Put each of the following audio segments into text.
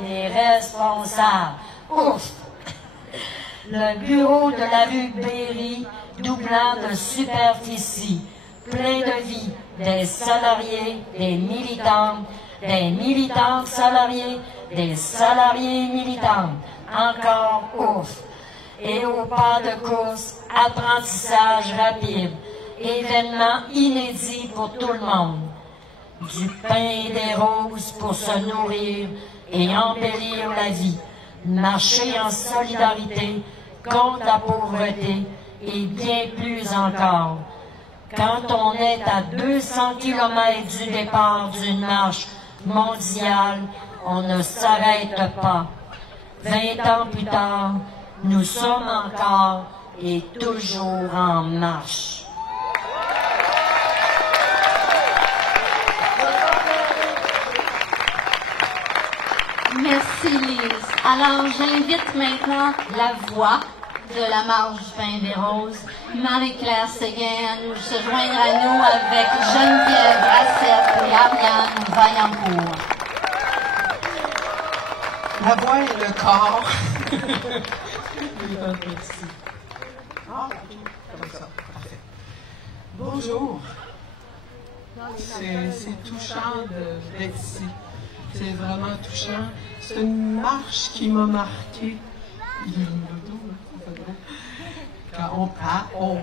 des responsables. Ouf! Le bureau de la rue Berry, doublant de superficie, plein de vie, des salariés, des militantes salariés, des salariés militants. Encore ouf! Et au pas de course, apprentissage rapide, événement inédit pour tout le monde. Du pain et des roses pour se nourrir et embellir la vie. Marcher en solidarité contre la pauvreté et bien plus encore. Quand on est à 200 km du départ d'une marche mondiale, on ne s'arrête pas. 20 ans plus tard, nous sommes encore et toujours en marche. Merci Lise. Alors j'invite maintenant la voix de la marche du pain des roses, Marie-Claire Séguin, à nous se joindre à nous avec Geneviève Brassette et Ariane Vaillancourt. La voix et le corps. Comme ça, parfait. Bonjour. C'est touchant d'être ici. C'est vraiment touchant. C'est une marche qui m'a marqué. Il y a une moto, là. Quand on parle.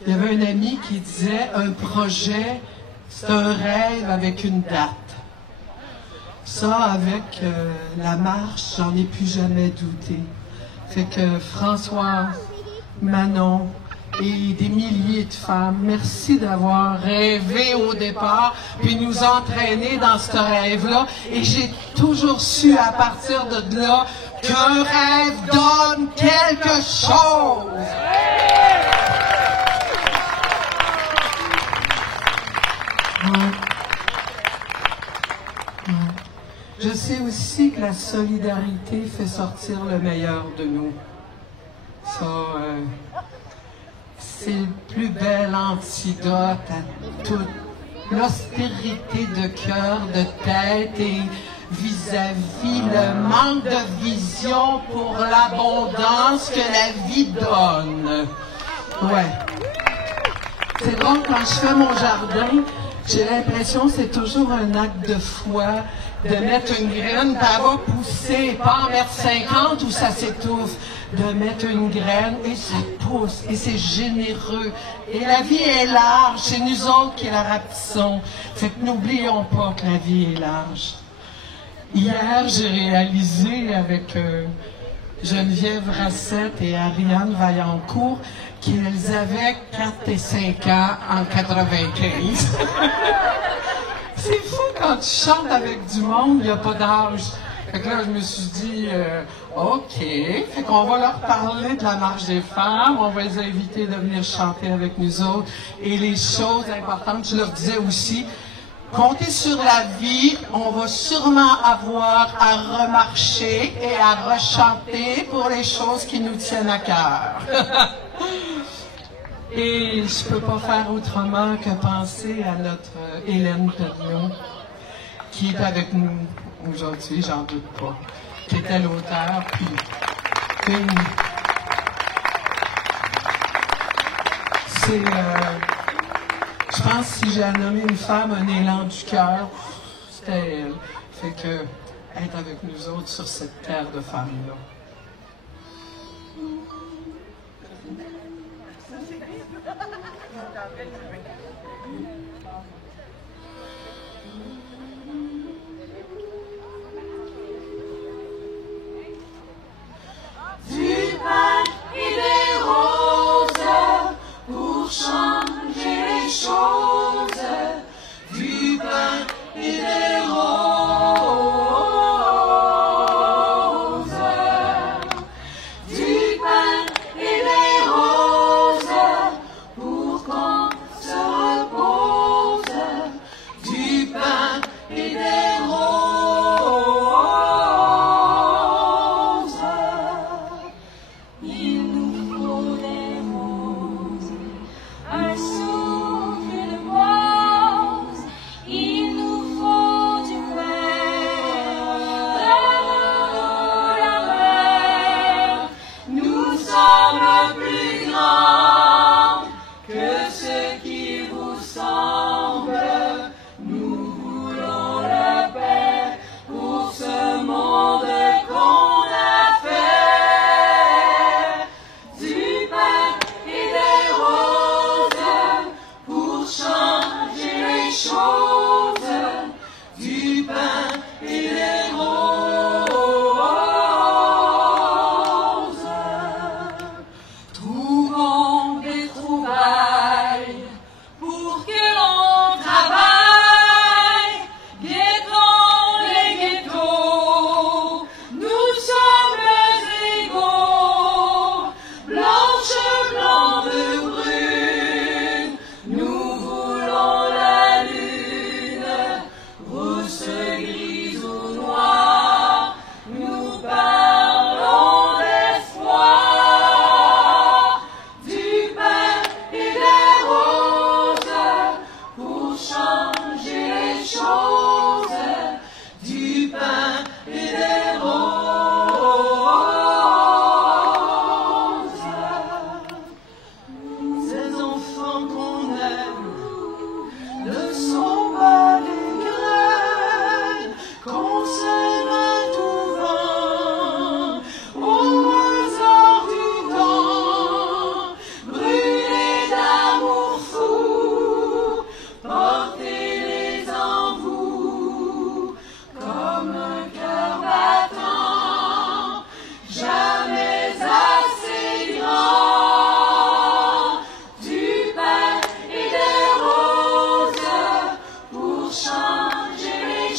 Il y avait un ami qui disait, un projet, c'est un rêve avec une date. Ça, avec la marche, j'en ai plus jamais douté. Fait que Françoise, Manon et des milliers de femmes, merci d'avoir rêvé au départ, puis nous entraîner dans ce rêve-là. Et j'ai toujours su à partir de là qu'un rêve donne quelque chose. Je sais aussi que la solidarité fait sortir le meilleur de nous. Ça, c'est le plus bel antidote à toute l'austérité de cœur, de tête et vis-à-vis le manque de vision pour l'abondance que la vie donne. Ouais. C'est drôle, quand je fais mon jardin, j'ai l'impression que c'est toujours un acte de foi, de mettre une graine, puis elle va pousser, pas en mettre 50 ou ça s'étouffe, de mettre une graine et ça pousse, et c'est généreux. Et la vie est large, c'est nous autres qui la rapetissons. Fait que n'oublions pas que la vie est large. Hier, j'ai réalisé avec Geneviève Brassette et Ariane Vaillancourt qu'ils avaient 4 et 5 ans en 95. C'est fou quand tu chantes avec du monde, il n'y a pas d'âge. Fait que là, je me suis dit, OK, fait qu'on va leur parler de la marche des femmes, on va les inviter de venir chanter avec nous autres. Et les choses importantes, je leur disais aussi, comptez sur la vie, on va sûrement avoir à remarcher et à rechanter pour les choses qui nous tiennent à cœur. Et je peux pas faire autrement que penser à notre Hélène Perriot, qui est avec nous aujourd'hui, j'en doute pas, qui était l'auteur, puis c'est, je pense que si j'ai à nommer une femme un élan du cœur, c'était elle. Fait que être avec nous autres sur cette terre de femmes-là. Du pain et des roses pour changer les choses. Du pain et des roses.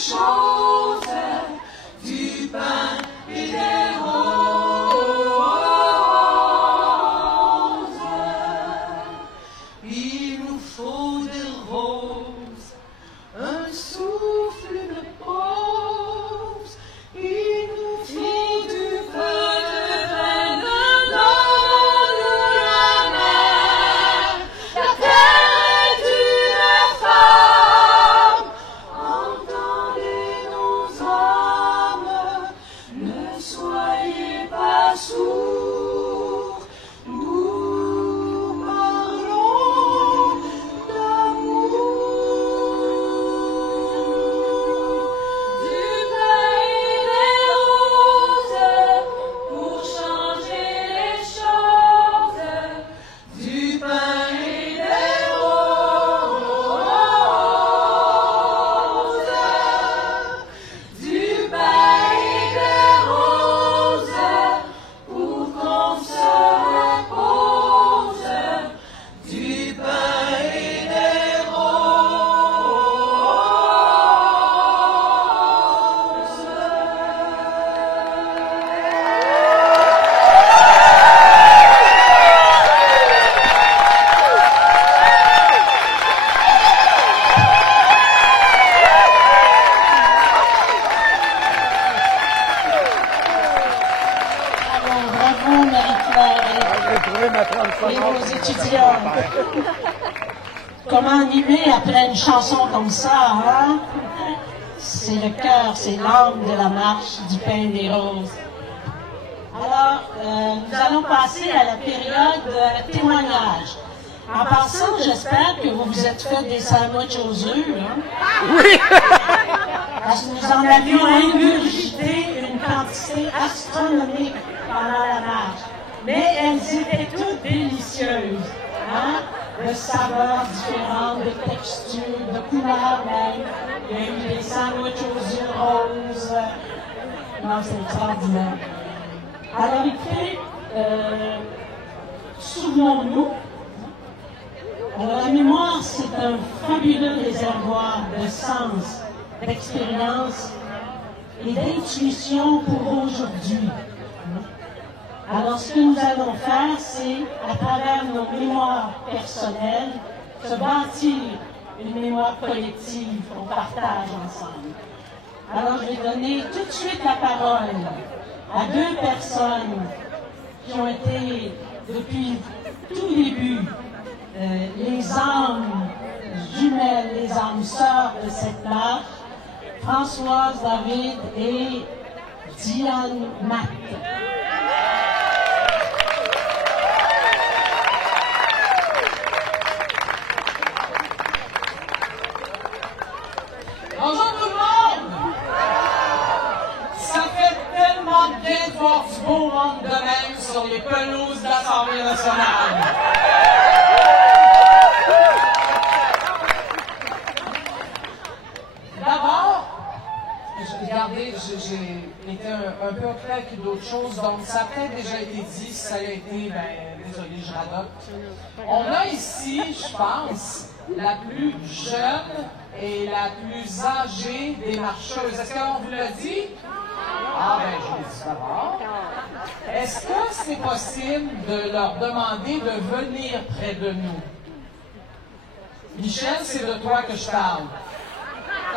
choses, du pain et des roses. Il nous faut des roses, un souffle de pause. Il nous faut du pain de l'eau de la mer. La terre est une femme. Entendez nos âmes, ne soyez pas sourds. Nous parlons d'amour. Du pain et des roses pour changer les choses. Du pain et des roses. Du pain et des roses pour qu'on se repose. Du pain et des roses. Alors, bravo Marie-Claire et vos étudiants. Comment animer après une chanson comme ça, hein? C'est le cœur, c'est l'âme de la marche du pain des roses. Alors, nous allons passer à la période témoignage. En passant, j'espère que vous vous êtes fait des sandwichs aux œufs, hein? Parce que nous en avions ingurgité une quantité astronomique pendant la marche. Mais elles étaient toutes délicieuses, hein? De saveurs différentes, de textures, de couleurs même. Il y a eu des sandwichs aux œufs roses. Non, c'est extraordinaire. Alors, écoutez, souvenons-nous. Alors, la mémoire, c'est un fabuleux réservoir de sens, d'expérience et d'intuition pour aujourd'hui. Alors, ce que nous allons faire, c'est, à travers nos mémoires personnelles, se bâtir une mémoire collective qu'on partage ensemble. Alors, je vais donner tout de suite la parole à deux personnes qui ont été, depuis tout début, les âmes jumelles, les âmes sœurs de cette marche, Françoise David et Diane Matt. Bonjour tout le monde! Ça fait tellement bien de voir du beau monde de même sur les pelouses de l'Assemblée nationale. D'abord, regardez, j'ai été un peu occupé que d'autres choses, donc ça a peut-être déjà été dit, si ça a été, désolé, je radote. On a ici, je pense, la plus jeune et la plus âgée des marcheuses. Est-ce qu'on vous l'a dit? Ah, ben, je l'ai dit d'abord. Est-ce que c'est possible de leur demander de venir près de nous? Michel, c'est de toi que je parle.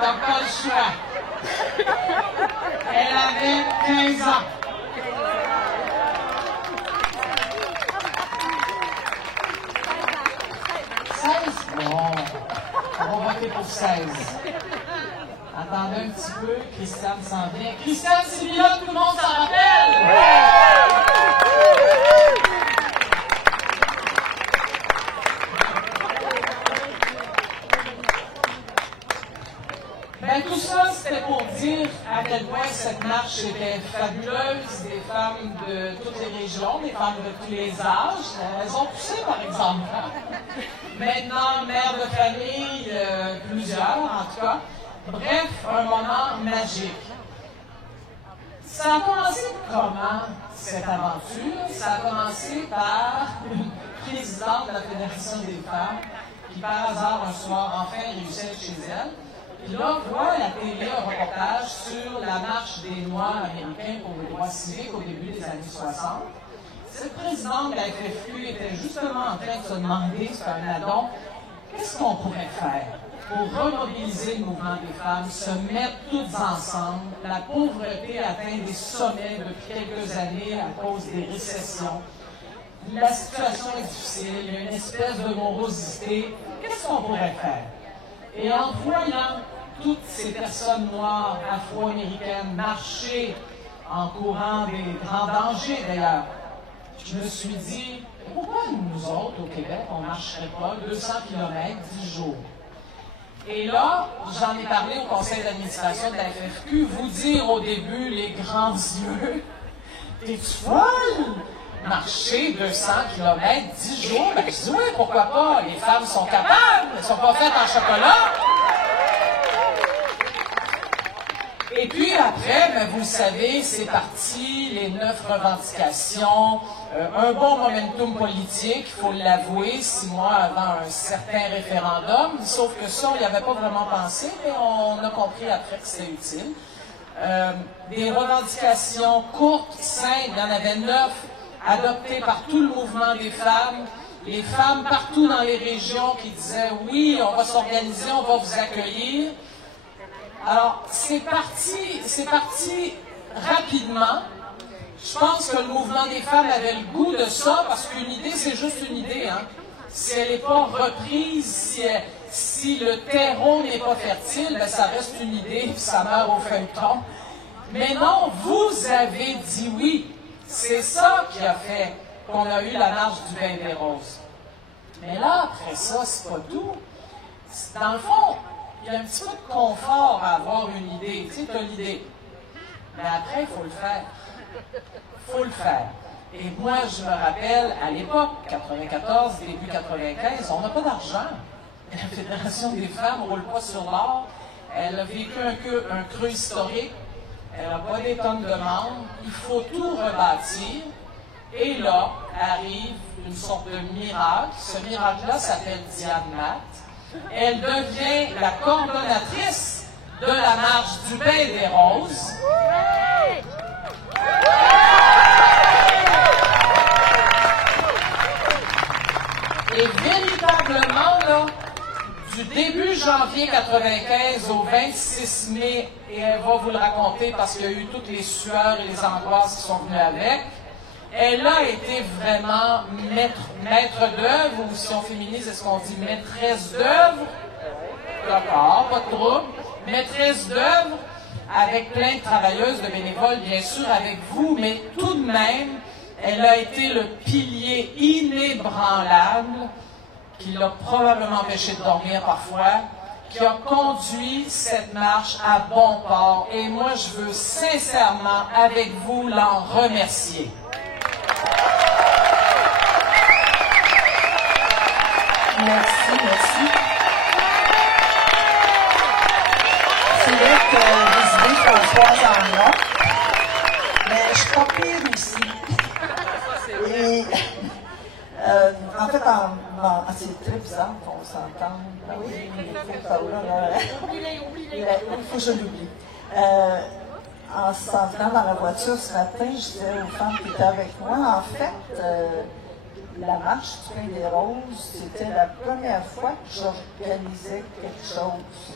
T'as pas le choix. Elle avait 15 ans. Bon, on va voter pour 16. Attendez un petit peu, Christiane s'en vient. Christiane, c'est bien, tout le monde s'en rappelle? Ben, tout ça, c'était pour dire à quel point cette marche était fabuleuse. Des femmes de toutes les régions, des femmes de tous les âges. Elles ont poussé, par exemple. Maintenant, mère de famille, plusieurs en tout cas. Bref, un moment magique. Ça a commencé comment, cette aventure? Ça a commencé par une présidente de la Fédération des femmes qui, par hasard, un soir, enfin réussit chez elle. Puis là, voit à la télé un reportage sur la marche des Noirs américains pour les droits civiques au début des années 60. Cette présidente de la FFQ était justement en train de se demander, c'est un addon, qu'est-ce qu'on pourrait faire pour remobiliser le mouvement des femmes, se mettre toutes ensemble. La pauvreté atteint des sommets depuis quelques années à cause des récessions. La situation est difficile, il y a une espèce de morosité. Qu'est-ce qu'on pourrait faire? Et en voyant toutes ces personnes noires, afro-américaines, marcher en courant des grands dangers d'ailleurs, je me suis dit, pourquoi nous autres, au Québec, on ne marcherait pas 200 km 10 jours? Et là, j'en ai parlé au conseil d'administration de la FFQ, vous dire au début, les grands yeux, t'es-tu folle? Marcher 200 km 10 jours? Ben, je dis oui, pourquoi pas? Les femmes sont capables, elles ne sont pas faites en chocolat. Et puis après, ben, vous le savez, c'est parti, les 9 revendications, un bon momentum politique, il faut l'avouer, 6 mois avant un certain référendum, sauf que ça, on n'y avait pas vraiment pensé, mais on a compris après que c'était utile. Des revendications courtes, simples, il y en avait 9, adoptées par tout le mouvement des femmes, les femmes partout dans les régions qui disaient « oui, on va s'organiser, on va vous accueillir ». Alors, c'est parti rapidement. Je pense que le mouvement des femmes avait le goût de ça, parce qu'une idée, c'est juste une idée. Hein. Si elle n'est pas reprise, si le terreau n'est pas fertile, ben, ça reste une idée, puis ça meurt au feuilleton. Mais non, vous avez dit oui. C'est ça qui a fait qu'on a eu la marche du Bain des Roses. Mais là, après ça, c'est pas tout. Dans le fond, il y a un petit peu de confort à avoir une idée. Tu sais, tu as l'idée. Mais après, il faut le faire. Il faut le faire. Et moi, je me rappelle, à l'époque, 94, début 95, on n'a pas d'argent. La Fédération des femmes ne roule pas sur l'or. Elle a vécu un creux historique. Elle n'a pas des tonnes de membres. Il faut tout rebâtir. Et là, arrive une sorte de miracle. Ce miracle-là s'appelle Diane Matt. Elle devient la coordonnatrice de la marche du Bain des Roses. Et véritablement, là, du début janvier 95 au 26 mai, et elle va vous le raconter parce qu'il y a eu toutes les sueurs et les angoisses qui sont venues avec, elle a été vraiment maître d'œuvre, ou si on féminise, est-ce qu'on dit maîtresse d'œuvre? D'accord, pas de trouble. Maîtresse d'œuvre, avec plein de travailleuses, de bénévoles, bien sûr, avec vous, mais tout de même, elle a été le pilier inébranlable, qui l'a probablement empêché de dormir parfois, qui a conduit cette marche à bon port. Et moi, je veux sincèrement, avec vous, l'en remercier. Merci, merci. C'est vrai que les idées Françoise en ont, mais je suis pas pire aussi. Et en fait, c'est très bizarre qu'on s'entende. Oui, il faut que je l'oublie. En s'en venant dans la voiture ce matin, je disais aux femmes qui étaient avec moi, en fait, la marche du Bain des Roses, c'était la première fois que j'organisais quelque chose.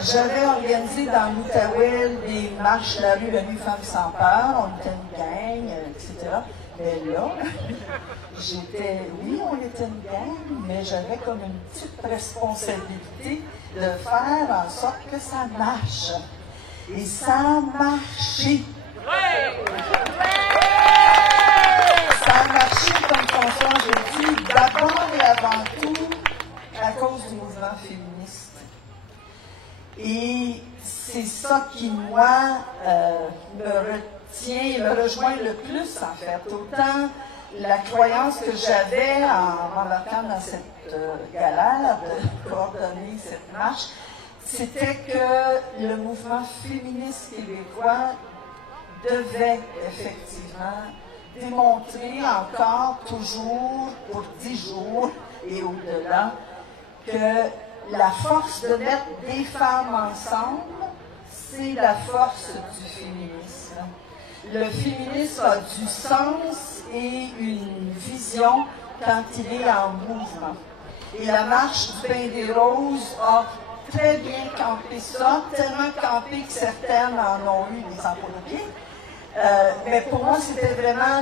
J'avais organisé dans l'Outaouais des marches de la rue La Nuit Femmes sans peur, on était une gang, etc. Mais là, oui, on était une gang, mais j'avais comme une petite responsabilité de faire en sorte que ça marche. Et ça a marché. Ça a marché, comme François, je dis, d'abord et avant tout, à cause du mouvement féministe. Et c'est ça qui, moi, me rejoint le plus, en fait. Autant la croyance que j'avais en m'embarquant dans cette galère de coordonner cette marche, c'était que le mouvement féministe québécois devait effectivement démontrer encore, toujours, pour 10 jours et au-delà, que la force de mettre des femmes ensemble, c'est la force du féminisme. Le féminisme a du sens et une vision quand il est en mouvement. Et la marche du pain des roses a très bien campé ça, tellement campé que certaines en ont eu des ampoules de pied. Mais pour moi, c'était vraiment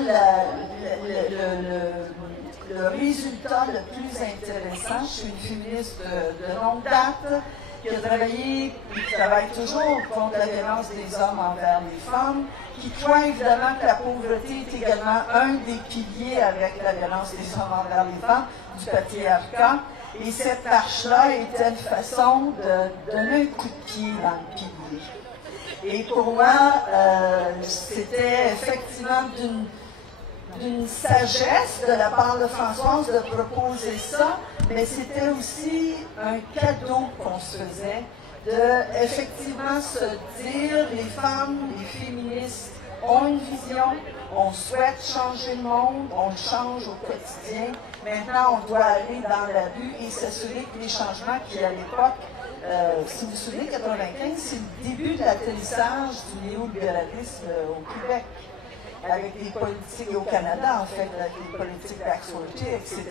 le résultat le plus intéressant. Je suis une féministe de longue date, qui a travaillé, qui travaille toujours contre la violence des hommes envers les femmes, qui croit évidemment que la pauvreté est également un des piliers avec la violence des hommes envers les femmes, du patriarcat. Et cette marche-là était une façon de donner un coup de pied dans le pilier. Et pour moi, c'était effectivement d'une sagesse de la part de Françoise de proposer ça, mais c'était aussi un cadeau qu'on se faisait de effectivement se dire les femmes, les féministes ont une vision, on souhaite changer le monde, on le change au quotidien. Maintenant, on doit aller dans la rue et s'assurer que les changements qui, à l'époque, si vous vous souvenez, 1995, c'est le début de l'atterrissage du néolibéralisme au Québec, avec les politiques, et au Canada, en fait, avec les politiques d'Axoté, etc.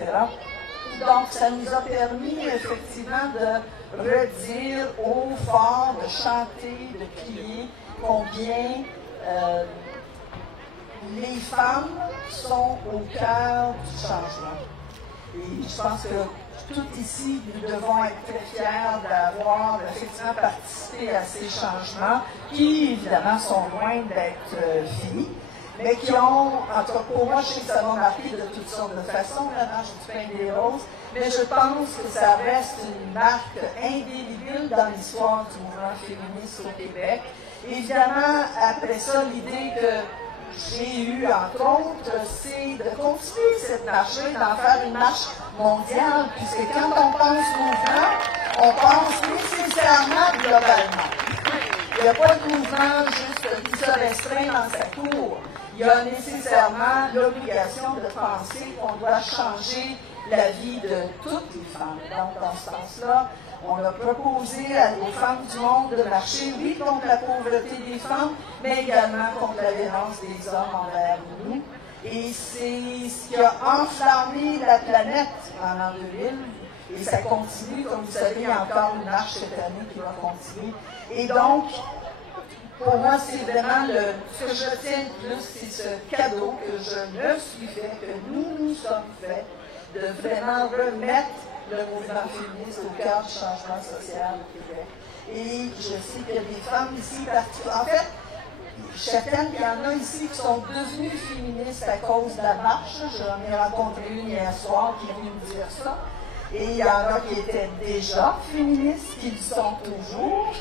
Donc, ça nous a permis, effectivement, de redire haut, fort, de chanter, de crier combien les femmes sont au cœur du changement. Et je pense que tout ici, nous devons être très fiers d'avoir effectivement participé à ces changements qui, évidemment, sont loin d'être finis, mais qui ont, en tout cas pour moi, je sais que ça m'a marqué de toutes sortes de façons, la marche du pain des roses, mais je pense que ça reste une marque indélébile dans l'histoire du mouvement féministe au Québec. Évidemment, après ça, l'idée que j'ai eue, entre autres, c'est de continuer cette marche-là, d'en faire une marche mondiale, puisque quand on pense mouvement, on pense nécessairement globalement. Il n'y a pas de mouvement juste qui se restreint dans sa cour. Il y a nécessairement l'obligation de penser qu'on doit changer la vie de toutes les femmes. Donc, dans ce sens-là, on a proposé aux femmes du monde de marcher, oui, contre la pauvreté des femmes, mais également contre la violence des hommes envers nous. Et c'est ce qui a enflammé la planète en l'an 2000. Et ça continue, comme vous savez, il y a encore une marche cette année qui va continuer. Et donc, pour moi, c'est vraiment ce que je tiens le plus, c'est ce cadeau que je me suis fait, que nous nous sommes faits, de vraiment remettre le mouvement féministe au cœur du changement social au Québec. Et je sais qu'il y a des femmes ici, en fait, certaines, il y en a ici qui sont devenues féministes à cause de la marche. J'en ai rencontré une hier soir qui est venue me dire ça. Et il y en a qui étaient déjà féministes, qui le sont toujours,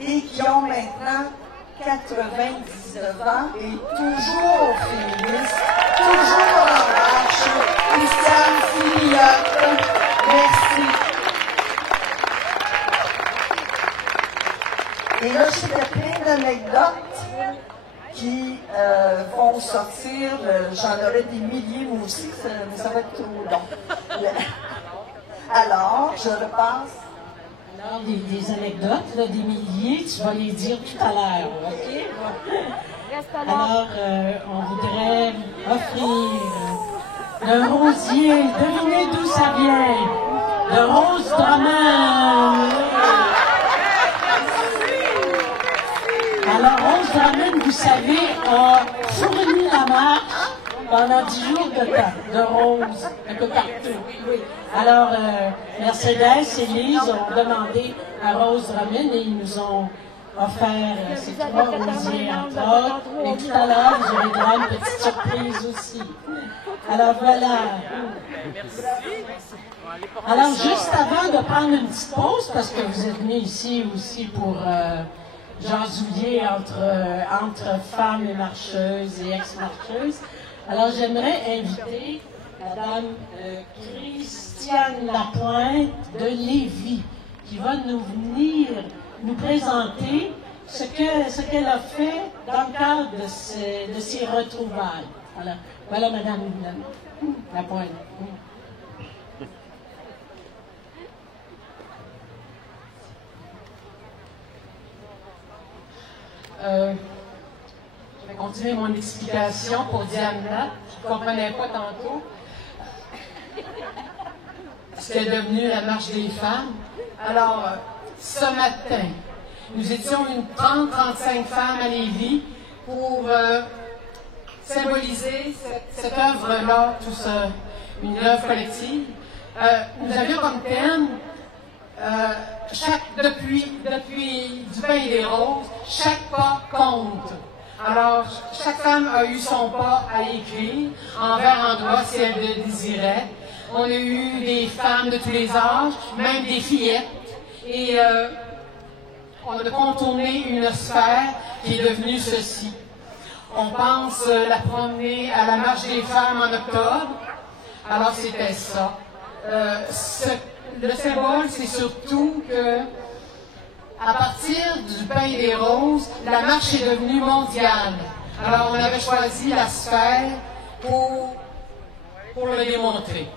et qui ont maintenant 99 ans et toujours féministes, toujours en marche. Christiane Filiotte, merci. Et là, je sais qu'il y a plein d'anecdotes qui vont sortir. J'en aurai des milliers, moi aussi, mais ça va être trop long. Alors, je repasse. Alors, des anecdotes, là, des milliers, tu vas les dire tout à l'heure, OK? Alors, on voudrait offrir le rosier. Devinez d'où ça vient. De Rose Drummond. Alors, Rose Drummond, vous savez, a fourni la marche pendant 10 jours de temps, de roses, un peu partout. Oui. Alors, Mercedes et Lise ont demandé à Rose Drummond et ils nous ont offert ces 3 rosiers, entre autres. Et tout à l'heure, vous aurez droit à une petite surprise aussi. Alors, voilà. Alors, juste avant de prendre une petite pause, parce que vous êtes venus ici aussi pour jasouiller entre femmes et marcheuses et ex-marcheuses, alors j'aimerais inviter Madame Christiane Lapointe de Lévis, qui va nous présenter ce qu'elle a fait dans le cadre de ces retrouvailles. Voilà Madame Lapointe. Je vais continuer mon explication pour Diana, je ne comprenais pas tantôt ce qu'est devenu la marche des femmes. Alors, ce matin, nous étions une 30-35 femmes à Lévis pour symboliser cette œuvre-là, une œuvre collective. Nous avions comme thème, depuis du pain et des roses, chaque pas compte. Alors, chaque femme a eu son pas à écrire, envers endroit si elle le désirait. On a eu des femmes de tous les âges, même des fillettes, et on a contourné une sphère qui est devenue ceci. On pense la promener à la marche des femmes en octobre, alors c'était ça. Le symbole, c'est surtout que, à partir du pain et des roses, la marche est devenue mondiale. Alors, on avait choisi la sphère pour le démontrer.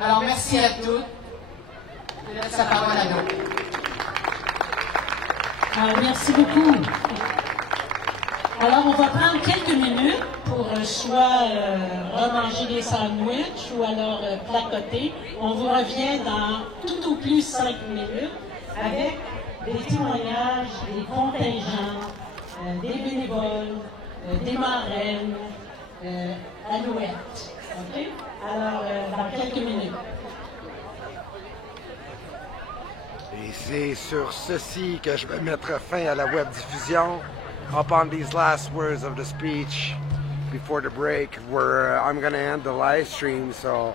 Alors, merci à toutes. Je laisse la parole à nous. Merci beaucoup. Alors, on va prendre quelques minutes pour soit remanger des sandwichs ou alors placoter. On vous revient dans tout au plus 5 minutes avec des témoignages, des contingents, des bénévoles, des marraines, alouettes. OK? Alors, dans quelques minutes. Et c'est sur ceci que je vais mettre fin à la web diffusion. Upon these last words of the speech before the break, where I'm going to end the live stream. So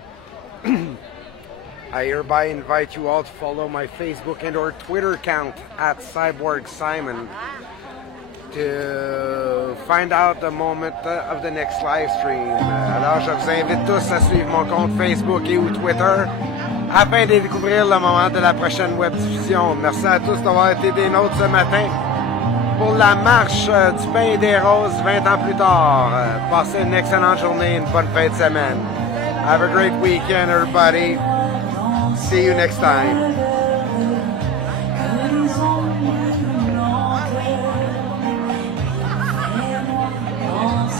I hereby invite you all to follow my Facebook and or Twitter account at Cyborg Simon to find out the moment of the next live stream. Alors, je vous invite tous à suivre mon compte Facebook et ou Twitter afin de découvrir le moment de la prochaine web diffusion. Merci à tous d'avoir été des nôtres ce matin pour la marche du pain et des roses 20 ans plus tard. Passez une excellente journée, une bonne fin de semaine. Have a great weekend, everybody. See you next time.